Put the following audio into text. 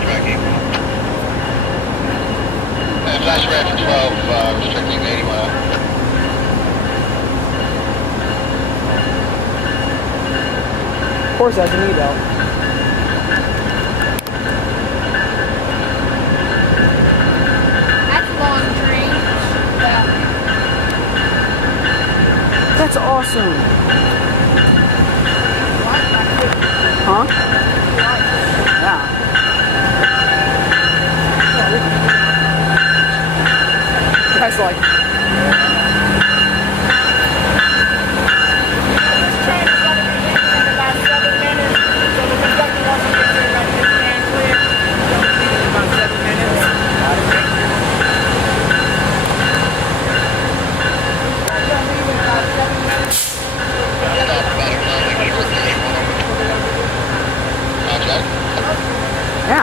tracking. Flash red for 12, restricting 80 mile. Of course, as an eval. That's long range. That's awesome.